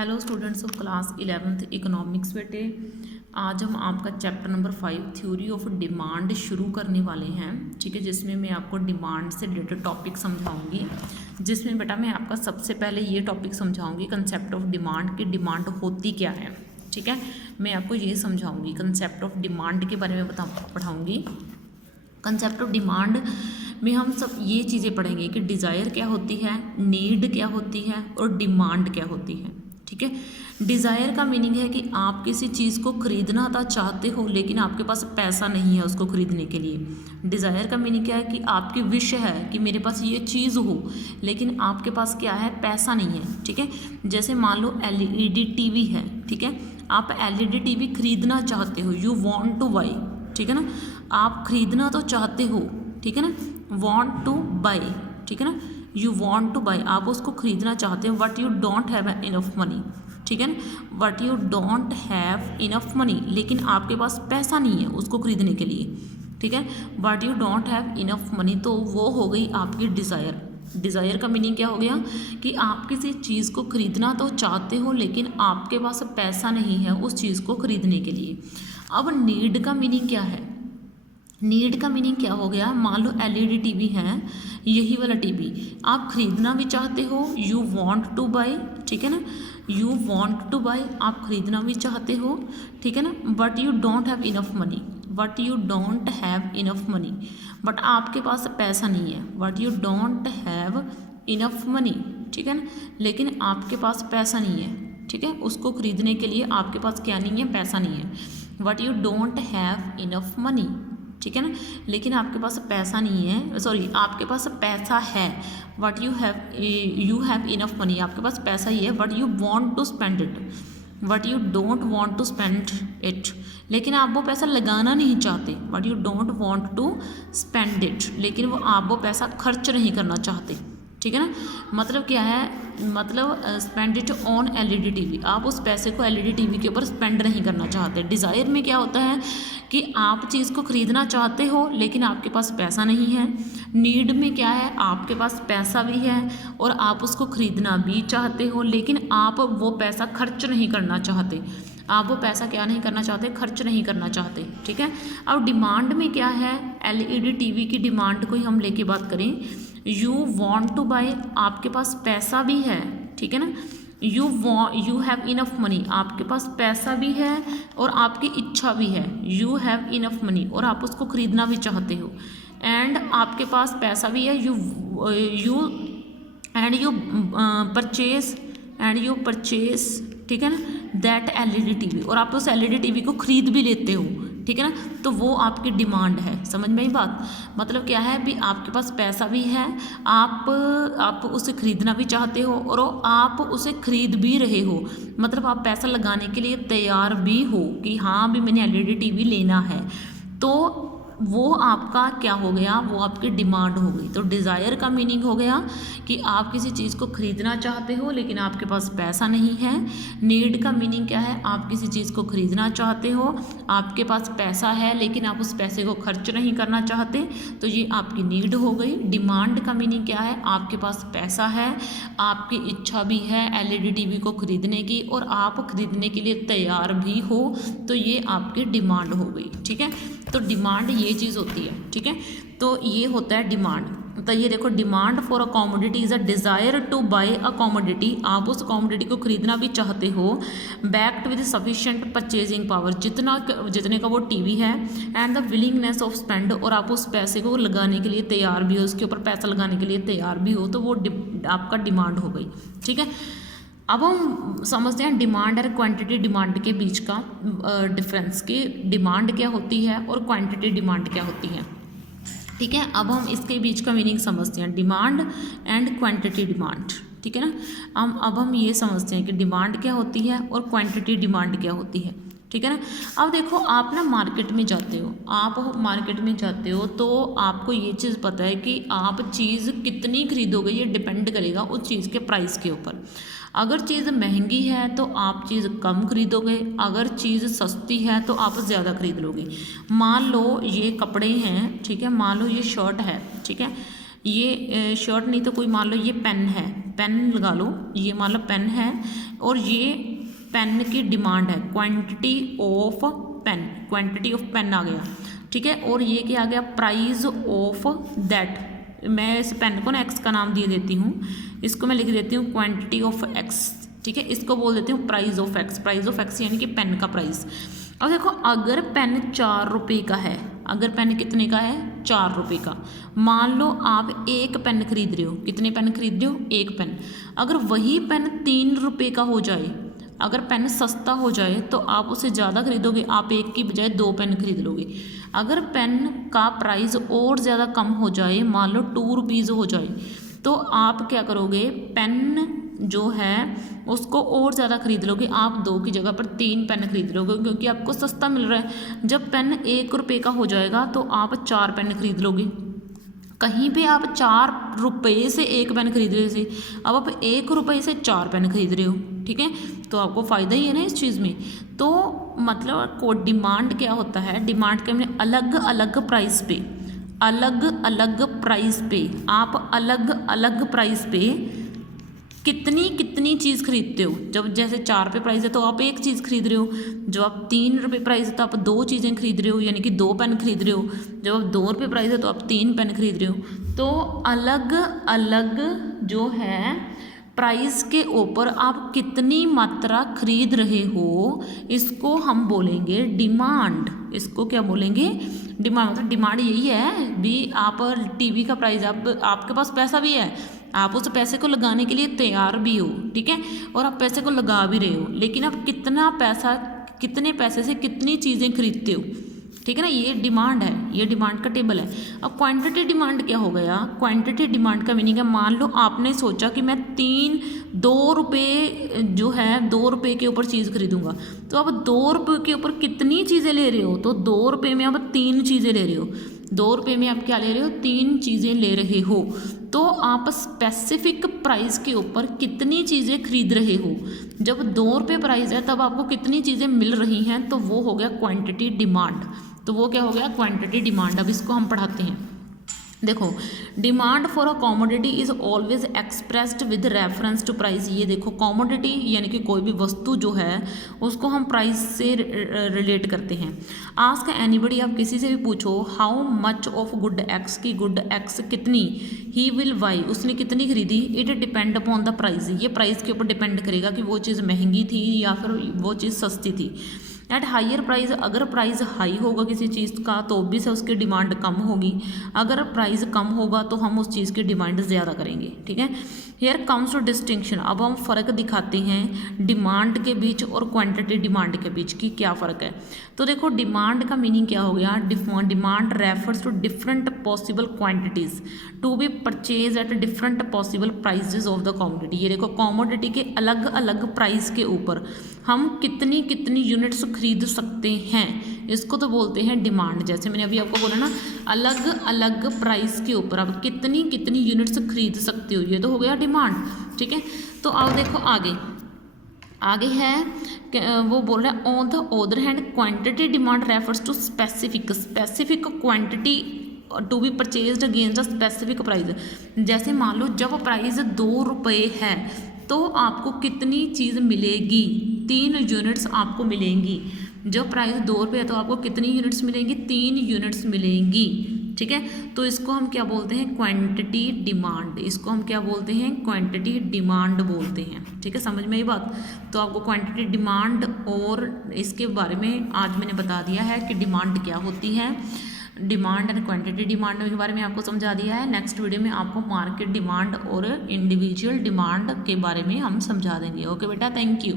Hello students of class 11th economics बेटे, आज हम आपका chapter number 5 theory of demand शुरू करने वाले हैं। ठीक है, जिसमें मैं आपको डिमांड से रिलेटेड टॉपिक समझाऊंगी। जिसमें बेटा मैं आपका सबसे पहले ये टॉपिक समझाऊंगी कंसेप्ट ऑफ डिमांड की डिमांड होती क्या है। ठीक है, मैं आपको ये समझाऊंगी कंसेप्ट ऑफ डिमांड के बारे में पढ़ाऊँगी। कंसेप्ट ऑफ डिमांड में हम सब ये चीज़ें पढ़ेंगे कि डिज़ायर क्या होती है, नीड क्या होती है और डिमांड क्या होती है। ठीक है, डिज़ायर का मीनिंग है कि आप किसी चीज़ को खरीदना तो चाहते हो लेकिन आपके पास पैसा नहीं है उसको खरीदने के लिए। डिज़ायर का मीनिंग क्या है कि आपकी विश है कि मेरे पास ये चीज़ हो लेकिन आपके पास क्या है, पैसा नहीं है। ठीक है, जैसे मान लो LED टीवी है। ठीक है, आप LED टीवी खरीदना चाहते हो, यू वॉन्ट टू बाई। ठीक है ना, आप खरीदना तो चाहते हो। ठीक है ना, वॉन्ट टू बाई। ठीक है ना, यू वॉन्ट टू बाई, आप उसको खरीदना चाहते हो but you don't have enough money. ठीक है ना, but you don't have enough money, लेकिन आपके पास पैसा नहीं है उसको खरीदने के लिए। ठीक है, but you don't have enough money, तो वो हो गई आपकी डिज़ायर। डिज़ायर का मीनिंग क्या हो गया कि आप किसी चीज़ को खरीदना तो चाहते हो लेकिन आपके पास पैसा नहीं है उस चीज़ को खरीदने के लिए। अब नीड का मीनिंग क्या है? नीड का मीनिंग क्या हो गया, मान लो LED टीवी है, यही वाला टीवी आप खरीदना भी चाहते हो, यू वांट टू बाई। ठीक है ना, यू वांट टू बाई, आप खरीदना भी चाहते हो। ठीक है ना, but you don't have enough money, but you don't have enough money, but आपके पास पैसा नहीं है, but you don't have enough money. ठीक है ना, लेकिन आपके पास पैसा नहीं है। ठीक है, उसको खरीदने के लिए आपके पास क्या नहीं है, पैसा नहीं है। But you don't have enough money. ठीक है ना, लेकिन आपके पास पैसा नहीं है, सॉरी आपके पास पैसा है but you have enough money, आपके पास पैसा ही है but you want to spend it, but you don't want to spend it, लेकिन आप वो पैसा लगाना नहीं चाहते। But you don't want to spend it, लेकिन आप वो पैसा खर्च नहीं करना चाहते। ठीक है ना, मतलब क्या है, मतलब spend it on LED TV, आप उस पैसे को LED टीवी के ऊपर स्पेंड नहीं करना चाहते। डिज़ायर में क्या होता है कि आप चीज़ को ख़रीदना चाहते हो लेकिन आपके पास पैसा नहीं है। नीड में क्या है, आपके पास पैसा भी है और आप उसको ख़रीदना भी चाहते हो लेकिन आप वो पैसा खर्च नहीं करना चाहते। आप वो पैसा क्या नहीं करना चाहते, खर्च नहीं करना चाहते। ठीक है, अब डिमांड में क्या है, LED टीवी की डिमांड को ही हम लेके बात करें, यू वॉन्ट टू बाई, आपके पास पैसा भी है। ठीक है ना, यू हैव इनफ मनी, आपके पास पैसा भी है और आपकी इच्छा भी है, यू हैव इनफ मनी, और आप उसको खरीदना भी चाहते हो। एंड आपके पास पैसा भी है, यू परचेज ठीक है ना दैट LED टीवी, और आप उस LED टीवी को खरीद भी लेते हो। ठीक है ना, तो वो आपकी डिमांड है। समझ में आई बात? मतलब क्या है भी, आपके पास पैसा भी है, आप उसे खरीदना भी चाहते हो और आप उसे खरीद भी रहे हो, मतलब आप पैसा लगाने के लिए तैयार भी हो कि हाँ भी मैंने LED टीवी लेना है, तो वो आपका क्या हो गया, वो आपकी डिमांड हो गई। तो डिज़ायर का मीनिंग हो गया कि आप किसी चीज़ को खरीदना चाहते हो लेकिन आपके पास पैसा नहीं है। नीड का मीनिंग क्या है, आप किसी चीज़ को खरीदना चाहते हो, आपके पास पैसा है लेकिन आप उस पैसे को खर्च नहीं करना चाहते, तो ये आपकी नीड हो गई। डिमांड का मीनिंग क्या है, आपके पास पैसा है, आपकी इच्छा भी है LED टीवी को खरीदने की और आप खरीदने के लिए तैयार भी हो, तो ये आपकी डिमांड हो गई। ठीक है, तो डिमांड ये चीज़ होती है। ठीक है, तो ये होता है डिमांड। तो ये देखो, demand for a commodity is a desire two by a commodity, आप उस कॉमोडिटी को खरीदना भी चाहते हो, backed with sufficient purchasing power, जितने का वो टीवी है, and the willingness of spend, और आप उस पैसे को लगाने के लिए तैयार भी हो, उसके ऊपर पैसा लगाने के लिए तैयार भी हो, तो वो आपका डिमांड हो गई। ठीक है, अब हम समझते हैं डिमांड और क्वांटिटी डिमांड के बीच का डिफरेंस, कि डिमांड क्या होती है और क्वांटिटी डिमांड क्या होती है। ठीक है, अब हम इसके बीच का मीनिंग समझते हैं, डिमांड एंड क्वांटिटी डिमांड। ठीक है ना, अब हम ये समझते हैं कि डिमांड क्या होती है और क्वांटिटी डिमांड क्या होती है। ठीक है ना, अब देखो आप ना मार्केट में जाते हो, आप मार्केट में जाते हो तो आपको ये चीज़ पता है कि आप चीज़ कितनी खरीदोगे ये डिपेंड करेगा उस चीज़ के प्राइस के ऊपर। अगर चीज़ महंगी है तो आप चीज़ कम खरीदोगे, अगर चीज़ सस्ती है तो आप ज़्यादा खरीद लोगे। मान लो ये कपड़े हैं, ठीक है, मान लो ये शर्ट है, ठीक है, ये शर्ट नहीं तो कोई मान लो ये पेन है, पेन लगा लो, ये मान लो पेन है और ये पेन की डिमांड है, quantity of pen, quantity of pen आ गया, ठीक है। और ये क्या आ गया, प्राइस ऑफ दैट, मैं इस पेन को ना एक्स का नाम दिए देती हूँ, इसको मैं लिख देती हूँ क्वांटिटी ऑफ एक्स, ठीक है। इसको बोल देती हूँ price of x, price of x यानी कि पेन का प्राइस। अब देखो अगर पेन 4 रुपये का है, अगर पेन कितने का है, 4 रुपये का, मान लो आप एक पेन खरीद रहे हो, कितने पेन खरीद रहे हो, एक पेन। अगर वही पेन 3 रुपये का हो जाए, अगर पेन सस्ता हो जाए तो आप उसे ज़्यादा खरीदोगे, आप एक की बजाय 2 पेन खरीद लोगे। अगर पेन का प्राइस और ज़्यादा कम हो जाए, मान लो 2 रुपीज़ हो जाए, तो आप क्या करोगे, पेन जो है उसको और ज़्यादा खरीद लोगे, आप 2 की जगह पर 3 पेन खरीद लोगे, क्योंकि आपको सस्ता मिल रहा है। जब पेन 1 रुपये का हो जाएगा तो आप 4 पेन खरीद लोगे। कहीं पे आप 4 रुपये से एक पेन खरीद रहे थे, अब आप 1 रुपये से 4 पेन खरीद रहे हो, ठीक है, तो आपको फ़ायदा ही है ना इस चीज़ में। तो मतलब को डिमांड क्या होता है, डिमांड के में अलग अलग प्राइस पे, अलग अलग प्राइस पे आप अलग अलग प्राइस पे कितनी चीज़ खरीदते हो। जब जैसे 4 रुपये प्राइस है तो आप एक चीज़ खरीद रहे हो, जब आप 3 रुपये प्राइस है तो आप 2 चीज़ें खरीद रहे हो, यानी कि 2 पेन खरीद रहे हो। जब आप 2 रुपये प्राइस है तो आप 3 पेन खरीद रहे हो। तो अलग अलग जो है प्राइस के ऊपर आप कितनी मात्रा खरीद रहे हो, इसको हम बोलेंगे डिमांड। इसको क्या बोलेंगे, डिमांड। मतलब डिमांड यही है भी, आप टीवी का प्राइस, आपके पास पैसा भी है, आप उस पैसे को लगाने के लिए तैयार भी हो, ठीक है, और आप पैसे को लगा भी रहे हो, लेकिन आप कितना पैसा, कितने पैसे से कितनी चीज़ें खरीदते हो, ठीक है ना, ये डिमांड है, ये डिमांड का टेबल है। अब क्वांटिटी डिमांड क्या हो गया, क्वांटिटी डिमांड का मीनिंग है, मान लो आपने सोचा कि मैं 2 रुपये जो है 2 रुपये के ऊपर चीज़ खरीदूंगा, तो आप 2 रुपये के ऊपर कितनी चीज़ें ले रहे हो, तो 2 रुपये में आप 3 चीज़ें ले रहे हो, 2 रुपये में आप क्या ले रहे हो, 3 चीज़ें ले रहे हो। तो आप स्पेसिफिक प्राइस के ऊपर कितनी चीज़ें खरीद रहे हो। जब 2 रुपये प्राइस है तब आपको कितनी चीज़ें मिल रही हैं, तो वो हो गया क्वांटिटी डिमांड। तो वो क्या हो गया, क्वांटिटी डिमांड। अब इसको हम पढ़ाते हैं। देखो, demand for a commodity is always expressed with reference to price. ये देखो, कॉमोडिटी यानी कि कोई भी वस्तु जो है उसको हम प्राइस से रिलेट करते हैं। आस्क एनीबडी, आप किसी से भी पूछो, how much of good x, की गुड एक्स कितनी, ही विल बाई, उसने कितनी खरीदी, it depend upon the price. ये प्राइस के ऊपर डिपेंड करेगा कि वो चीज़ महंगी थी या फिर वो चीज़ सस्ती थी। एट हाइयर प्राइस, अगर प्राइस हाई होगा किसी चीज़ का तो ऑब्वियस है उसकी डिमांड कम होगी, अगर प्राइस कम होगा तो हम उस चीज़ की डिमांड ज़्यादा करेंगे, ठीक है। हेयर कम्स टू डिस्टिंक्शन, अब हम फ़र्क दिखाते हैं डिमांड के बीच और क्वांटिटी डिमांड के बीच की क्या फ़र्क है। तो देखो, डिमांड का मीनिंग क्या हो गया, demand refers to different possible quantities to be purchase at different possible prices of the commodity. ये देखो, कॉमोडिटी के अलग अलग प्राइस के ऊपर हम कितनी यूनिट्स खरीद सकते हैं, इसको तो बोलते हैं डिमांड। जैसे मैंने अभी आपको बोला ना, अलग अलग प्राइस के ऊपर आप कितनी यूनिट्स खरीद सकते हो, ये तो हो गया डिमांड, ठीक है। तो अब देखो आगे है, वो बोल रहा है, on the other hand quantity demand refers to specific quantity to be purchased against a specific price. जैसे मान लो जब प्राइस 2 रुपये है तो आपको कितनी चीज़ मिलेगी, 3 यूनिट्स आपको मिलेंगी। जब प्राइस 2 रुपये है तो आपको कितनी यूनिट्स मिलेंगी, 3 यूनिट्स मिलेंगी, ठीक है। तो इसको हम क्या बोलते हैं, क्वांटिटी डिमांड। इसको हम क्या बोलते हैं, क्वांटिटी डिमांड बोलते हैं, ठीक है। समझ में आई बात। तो आपको क्वांटिटी डिमांड और इसके बारे में आज मैंने बता दिया है कि डिमांड क्या होती है, डिमांड एंड क्वांटिटी डिमांड के बारे में आपको समझा दिया है। नेक्स्ट वीडियो में आपको मार्केट डिमांड और इंडिविजुअल डिमांड के बारे में हम समझा देंगे। ओके बेटा, थैंक यू।